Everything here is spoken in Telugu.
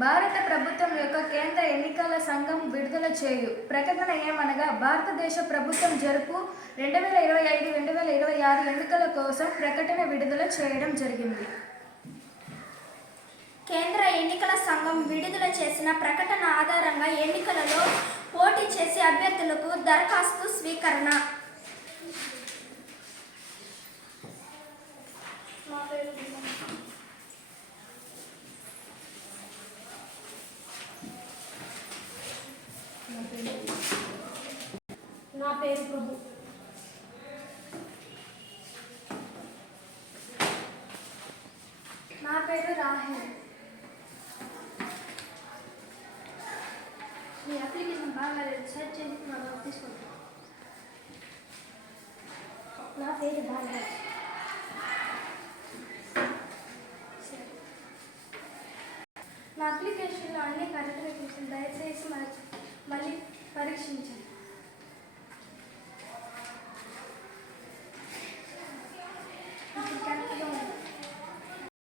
భారత ప్రభుత్వం యొక్క కేంద్ర ఎన్నికల సంఘం విడుదల చేయు ప్రకటన ఏమనగా భారతదేశ ప్రభుత్వం జరుపు 2025-2026 ఎన్నికల కోసం ప్రకటన విడుదల చేయడం జరిగింది. కేంద్ర ఎన్నికల సంఘం విడుదల చేసిన ప్రకటన ఆధారంగా ఎన్నికలలో పోటీ చేసే అభ్యర్థులకు దరఖాస్తు స్వీకరణ. నా పేరు ప్రభు. నా పేరు రాహెల్. మీ అప్లికేషన్ బాగా సెర్చ్ చేసి తీసుకుంటాం. నా పేరు బాగా. నా అప్లికేషన్లో అన్ని కరెక్ట్గా చూసి దయచేసి మళ్ళీ పరీక్షించండి.